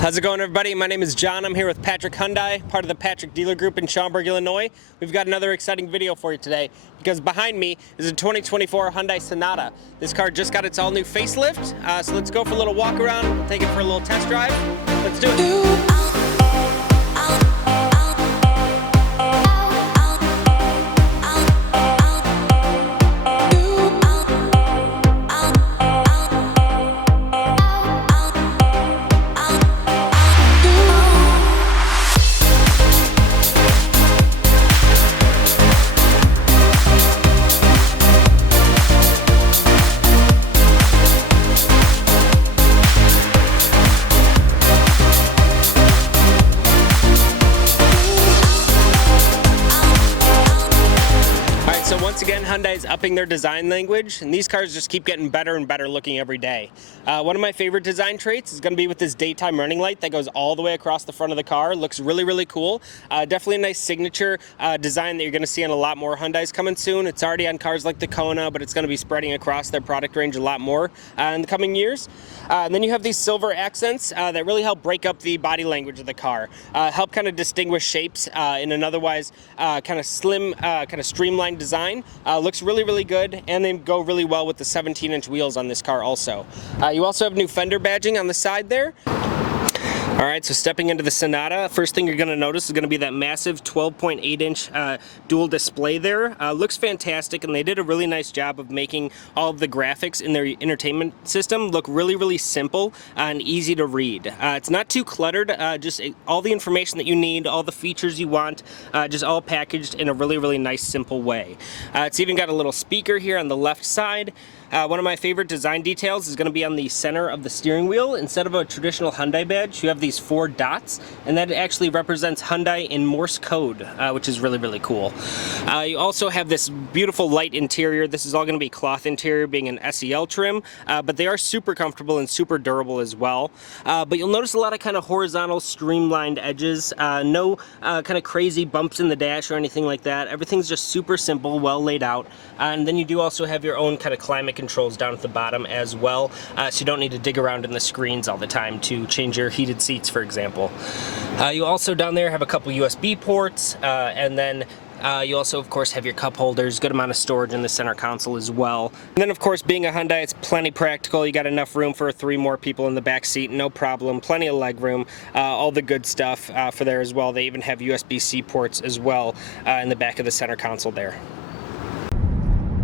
How's it going, everybody? My name is John. I'm here with Patrick Hyundai, part of the Patrick Dealer Group in Schaumburg, Illinois. We've got another exciting video for you today because behind me is a 2024 Hyundai Sonata. This car just got its all-new facelift, so let's go for a little walk around, take it for a little test drive. Let's do it. Once again, Hyundai is upping their design language, and these cars just keep getting better and better looking every day. One of my favorite design traits is going to be with this daytime running light that goes all the way across the front of the car. Looks really, really cool. Definitely a nice signature design that you're going to see on a lot more Hyundais coming soon. It's already on cars like the Kona, but it's going to be spreading across their product range a lot more in the coming years. And then you have these silver accents that really help break up the body language of the car, help kind of distinguish shapes in an otherwise kind of slim, kind of streamlined design. Looks really, really good, and they go really well with the 17-inch wheels on this car also. You also have new fender badging on the side there. Alright, so stepping into the Sonata, first thing you're going to notice is going to be that massive 12.8-inch dual display there. Looks fantastic, and they did a really nice job of making all of the graphics in their entertainment system look really, really simple and easy to read. It's not too cluttered, just all the information that you need, all the features you want, just all packaged in a really, really nice, simple way. It's even got a little speaker here on the left side. One of my favorite design details is going to be on the center of the steering wheel. Instead of a traditional Hyundai badge, you have these 4 dots, and that actually represents Hyundai in Morse code, which is really, really cool. You also have this beautiful light interior. This is all going to be cloth interior, being an SEL trim, but they are super comfortable and super durable as well. But you'll notice a lot of kind of horizontal, streamlined edges. No kind of crazy bumps in the dash or anything like that. Everything's just super simple, well laid out. And then you do also have your own kind of climate controls down at the bottom as well, so you don't need to dig around in the screens all the time to change your heated seats, for example. You also down there have a couple USB ports, and then you also, of course, have your cup holders, good amount of storage in the center console as well. And then, of course, being a Hyundai, it's plenty practical. You got enough room for 3 more people in the back seat, no problem. Plenty of leg room, all the good stuff for there as well. They even have USB-C ports as well in the back of the center console there.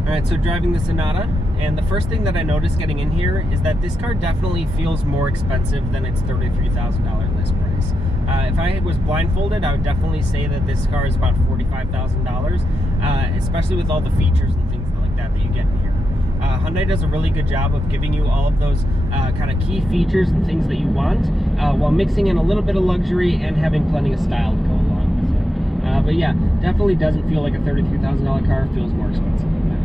Alright, so driving the Sonata, and the first thing that I noticed getting in here is that this car definitely feels more expensive than its $33,000 list price. If I was blindfolded, I would definitely say that this car is about $45,000, especially with all the features and things like that you get in here. Hyundai does a really good job of giving you all of those kind of key features and things that you want, while mixing in a little bit of luxury and having plenty of style to go along with it. But yeah, definitely doesn't feel like a $33,000 car. It feels more expensive than that.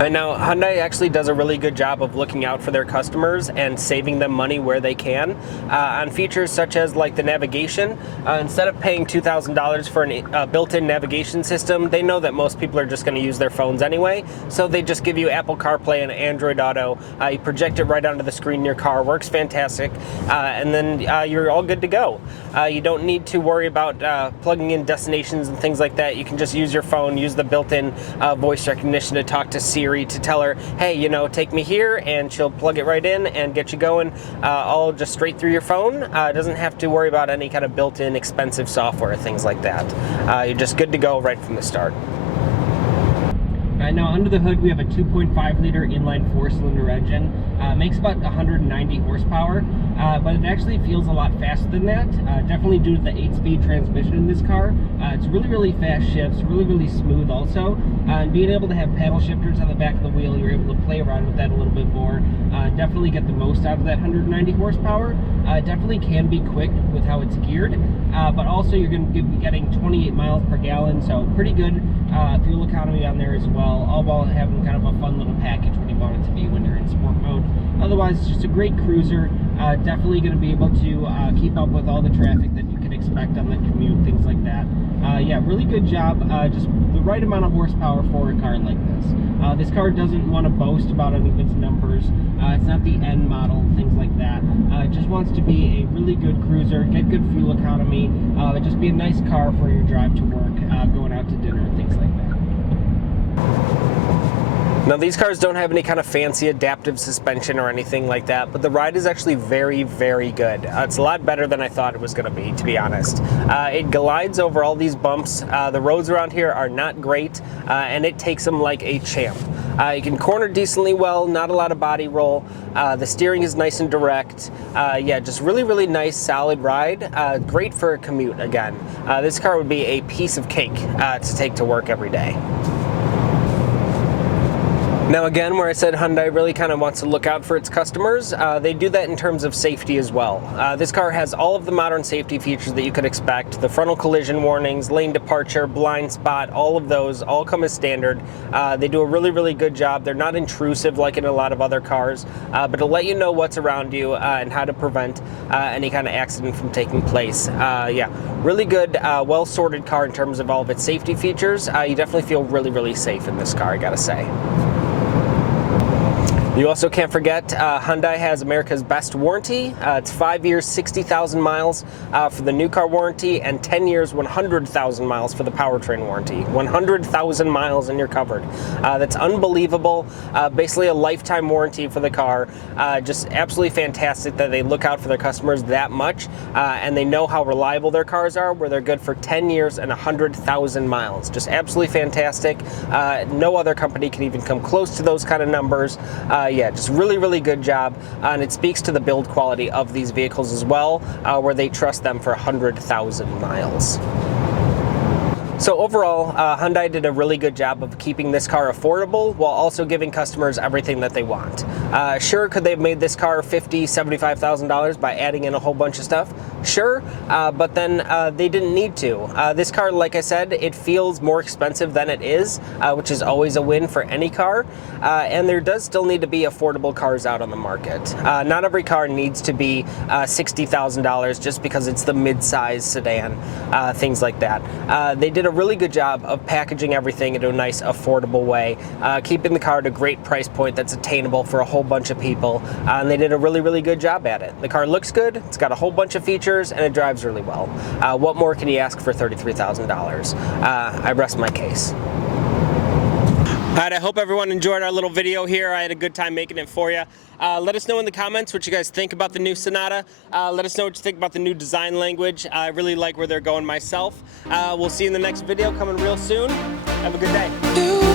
I know Hyundai actually does a really good job of looking out for their customers and saving them money where they can on features such as like the navigation. Instead of paying $2,000 for a built-in navigation system, they know that most people are just going to use their phones anyway, so they just give you Apple CarPlay and Android Auto. You project it right onto the screen in your car, works fantastic, and then you're all good to go. You don't need to worry about plugging in destinations and things like that. You can just use your phone, use the built-in voice recognition to talk to Siri, to tell her, hey, you know, take me here, and she'll plug it right in and get you going all just straight through your phone. Doesn't have to worry about any kind of built-in expensive software or things like that. You're just good to go right from the start. Now under the hood we have a 2.5-liter inline 4-cylinder engine. Makes about 190 horsepower, but it actually feels a lot faster than that, definitely due to the 8-speed transmission in this car. It's really, really fast shifts, really, really smooth also, and being able to have paddle shifters on the back of the wheel, you're able to play around with that a little bit more, definitely get the most out of that 190 horsepower. It definitely can be quick with how it's geared, but also you're going to be getting 28 miles per gallon, so pretty good fuel economy on there as well, all while having kind of a fun little package when you want it to be when you're in sport mode. Otherwise, it's just a great cruiser. Definitely going to be able to keep up with all the traffic that you can expect on the commute, things like that. Yeah, really good job. Just the right amount of horsepower for a car like this. This car doesn't want to boast about any of its numbers. It's not the N model, things like that. wants to be a really good cruiser, get good fuel economy, just be a nice car for your drive to work, going out to dinner, things like that. Now these cars don't have any kind of fancy adaptive suspension or anything like that, but the ride is actually very, very good. It's a lot better than I thought it was going to be honest. It glides over all these bumps. The roads around here are not great, and it takes them like a champ. You can corner decently well, not a lot of body roll. The steering is nice and direct. Yeah, just really, really nice, solid ride. Great for a commute again. This car would be a piece of cake to take to work every day. Now again, where I said Hyundai really kind of wants to look out for its customers, they do that in terms of safety as well. This car has all of the modern safety features that you could expect. The frontal collision warnings, lane departure, blind spot, all of those all come as standard. They do a really, really good job. They're not intrusive like in a lot of other cars, but it'll let you know what's around you and how to prevent any kind of accident from taking place. Yeah, really good, well-sorted car in terms of all of its safety features. You definitely feel really, really safe in this car, I gotta say. You also can't forget Hyundai has America's best warranty. It's 5 years, 60,000 miles for the new car warranty, and 10 years, 100,000 miles for the powertrain warranty. 100,000 miles and you're covered. That's unbelievable. Basically a lifetime warranty for the car. Just absolutely fantastic that they look out for their customers that much, and they know how reliable their cars are, where they're good for 10 years and 100,000 miles. Just absolutely fantastic. No other company can even come close to those kind of numbers. Yeah, just really, really good job, and it speaks to the build quality of these vehicles as well, where they trust them for 100,000 miles. So overall, Hyundai did a really good job of keeping this car affordable while also giving customers everything that they want. Sure, could they have made this car $50,000, $75,000 by adding in a whole bunch of stuff? Sure, but then they didn't need to. This car, like I said, it feels more expensive than it is, which is always a win for any car. And there does still need to be affordable cars out on the market. Not every car needs to be $60,000 just because it's the mid-size sedan, things like that. They did a really good job of packaging everything into a nice, affordable way, keeping the car at a great price point that's attainable for a whole bunch of people, and they did a really, really good job at it. The car looks good, it's got a whole bunch of features, and it drives really well. What more can you ask for $33,000? I rest my case. All right, I hope everyone enjoyed our little video here. I had a good time making it for you. Let us know in the comments what you guys think about the new Sonata. Let us know what you think about the new design language. I really like where they're going myself. We'll see you in the next video coming real soon. Have a good day.